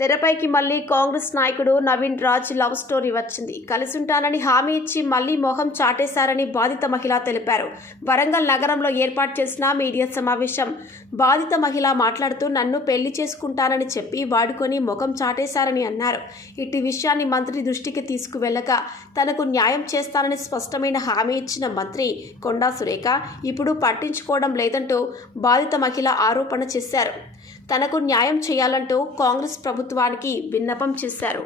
తెరపైకి మళ్లీ కాంగ్రెస్ నాయకుడు నవీన్ రాజ్ లవ్ స్టోరీ వచ్చింది. కలిసుంటానని హామీ ఇచ్చి మళ్లీ మొహం చాటేశారని బాధిత మహిళ తెలిపారు. వరంగల్ నగరంలో ఏర్పాటు చేసిన మీడియా సమావేశం బాధిత మహిళ మాట్లాడుతూ నన్ను పెళ్లి చేసుకుంటానని చెప్పి వాడుకొని మొహం చాటేశారని అన్నారు. ఇట్టి విషయాన్ని మంత్రి దృష్టికి తీసుకువెళ్లగా తనకు న్యాయం చేస్తానని స్పష్టమైన హామీ ఇచ్చిన మంత్రి కొండా సురేఖ ఇప్పుడు పట్టించుకోవడం లేదంటూ బాధిత మహిళ ఆరోపణ చేశారు. తనకు న్యాయం చేయాలంటూ కాంగ్రెస్ ప్రభుత్వానికి విన్నపం చేశారు.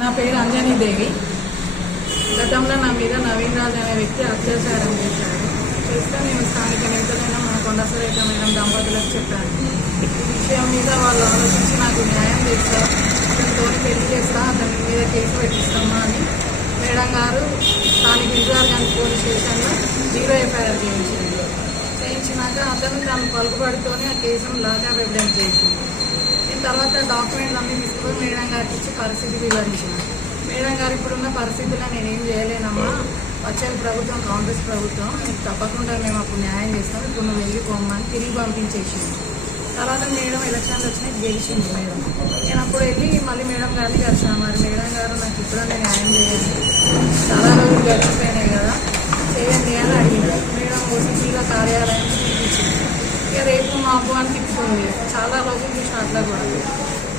నా పేరు అంజనీ దేవి. గతంలో నా మీద నవీన్ రాజ్ అనే వ్యక్తి అత్యాచారం చేస్తే నేను స్థానిక నేతలైన మన కొండా సురేఖ మేడం దంపతులకు చెప్పాను. ఈ విషయం మీద వాళ్ళు ఆలోచించి నాకు న్యాయం చేస్తా, అతనితో పెళ్లి చేస్తా, అతని మీద కేసు పెట్టిస్తామా అని మేడం గారు స్థానిక ఇంద్రార్గంజ్ పోలీస్ స్టేషన్లో 0 ఎఫ్ఐఆర్ చేయించినాక అతను తన పలుకుబడితోనే ఆ కేసును లాగా రిప్రజెంట్ చేసింది. తర్వాత డాక్యుమెంట్స్ అన్నీ తీసుకొని మేడం గారికి ఇచ్చి పరిస్థితి వివరించిన. మేడం గారు ఇప్పుడున్న పరిస్థితుల్లో నేనేం చేయలేనమ్మా, వచ్చేది ప్రభుత్వం కాంగ్రెస్ ప్రభుత్వం, నీకు తప్పకుండా మేము అప్పుడు న్యాయం చేస్తాం, ఇప్పుడు నువ్వు వెళ్ళిపోమ్మని తిరిగి పంపించేసింది. తర్వాత మేడం ఎలక్షన్లు వచ్చినాయి, గెలిచింది మేడం. నేను అప్పుడు వెళ్ళి మళ్ళీ మేడం గారిని కలిసాను. మరి మేడం గారు నాకు ఇప్పుడన్నా న్యాయం చేయండి, చాలా రోజులు గడిచిపోయినాయి కదా, చేయండి అని అడిగింది. మేడం ఓసీసీల కార్యాలయం చూపించింది. ఇక రేపు మాపు అని తిప్పుతుంది. చాలా రోజులు చూసిన అట్లా కూడా.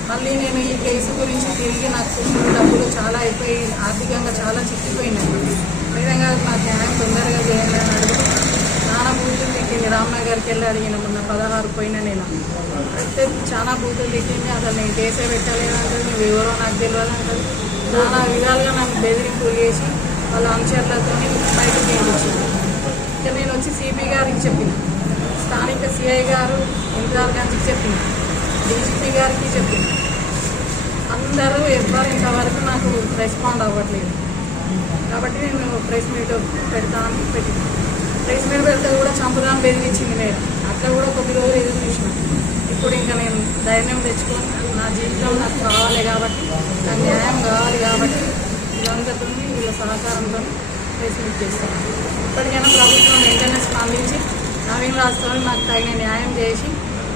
మళ్ళీ నేను ఈ కేసు గురించి తిరిగి నాకు డబ్బులు చాలా అయిపోయి ఆర్థికంగా చాలా చిక్కిపోయినాయి. మేడం గారు నాకు న్యాయం తొందరగా చేయాలి అని అడుగుతూ చాలా బూతులు తిట్టింది. రామ్నగర్కి వెళ్ళి అడిగిన మొన్న 16 పోయిన నేను అయితే చాలా బూతులు తిట్టింది. అసలు నేను కేసే పెట్టలేదంటది, నువ్వు ఎవరో నాకు తెలియదు అంటది. చాలా విధాలుగా నన్ను బెదిరింపులు చేసి వాళ్ళ అనుచరులతో బయటకు వేయించింది. ఇక నేను వచ్చి సిపి గారికి చెప్పిన, స్థానిక సిఐ గారు ఇంద్రార్గంజ్కి చెప్పింది, డీజీపీ గారికి చెప్పింది. అందరూ ఎవ్వరు ఇంతవరకు నాకు రెస్పాండ్ అవ్వట్లేదు. కాబట్టి నేను ప్రెస్ మీట్ పెడతాను పెట్టిన. ప్రెస్ మీట్ పెడితే కూడా చంపుదాన్ని బెదిరించింది నేను. అట్లా కూడా కొద్ది రోజులు ఎదురు చూసిన. ఇప్పుడు ఇంకా నేను ధైర్యం తెచ్చుకొని నా జీవితం నాకు కావాలి కాబట్టి, నాకు న్యాయం కావాలి కాబట్టి వీళ్ళందరితో వీళ్ళ సహకారంతో ప్రెస్ మీట్ చేస్తాను. ఇప్పటికైనా ప్రభుత్వం వెంటనే స్పందించి నవీన్ రాజ్తో నాకు తగిన న్యాయం చేసి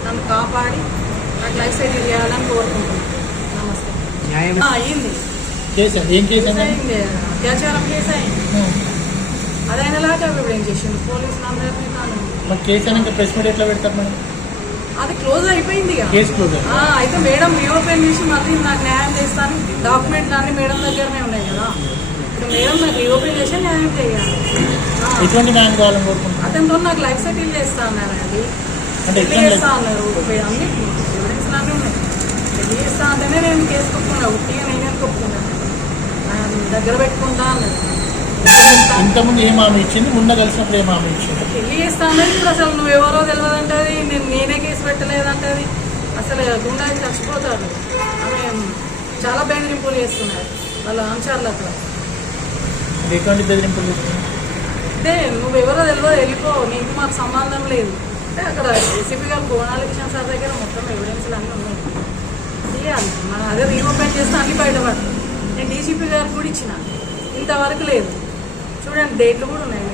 నన్ను కాపాడి నాకు లైఫ్ సెటిల్ చేయాలని కోరుకుంటున్నాను. నమస్తే. అయ్యింది, అత్యాచారం కేసు అయింది. అదైనా లాగా ఏం చేసిండు పోలీసులు అందరినీ. అది క్లోజ్ అయిపోయింది. అయితే మేడం రీఓపెన్ చేసి మళ్ళీ నాకు న్యాయం చేస్తాను. డాక్యుమెంట్లు అన్ని మేడం దగ్గరనే ఉన్నాయి కదా. ఇప్పుడు మేడం నాకు రీఓపెన్ చేసి న్యాయం చేయాలి. అతనితో నాకు లైఫ్ సెటిల్ చేస్తా అన్నారండి. పెళ్లి చేస్తా అన్నారు. అన్ని ఎవిడెన్స్ లానే ఉన్నాయి. పెళ్లి చేస్తా అంటేనే నేను కేసు కొట్టుకున్నా. ఉట్టిగా నేనే కొట్టుకున్నాను. దగ్గర పెట్టుకుంటా అన్నారు. ఇంతకుముందు ఏం హామీ ఇచ్చింది, ముందు కలిసినప్పుడు ఏం హామీ ఇచ్చింది? పెళ్లి చేస్తా అన్నది. ఇప్పుడు అసలు నువ్వు ఎవరో తెలియదంటది, నేనే కేసు పెట్టలేదంటది. అసలు గుండాకి చచ్చిపోతారు. ఆమె చాలా బెదిరింపులు చేస్తున్నారు వాళ్ళ అనుచరులతో. ఎటువంటి బెదిరింపులు? అంటే నువ్వు ఎవరో తెలియదు, వెళ్ళిపో, నీకు మాకు సంబంధం లేదు అంటే అక్కడ ఏసీపీ గారు బోనాల కిషన్ సార్ దగ్గర మొత్తం ఎవిడెన్స్లు అన్నీ ఉన్నాయి. చేయాలి మనం. అదే రీఓపెన్ చేస్తే అన్నీ బయటపడతాయి. నేను డీజీపీ గారికి కూడా ఇచ్చిన, ఇంతవరకు లేదు. చూడండి, డేట్లు కూడా ఉన్నాయి.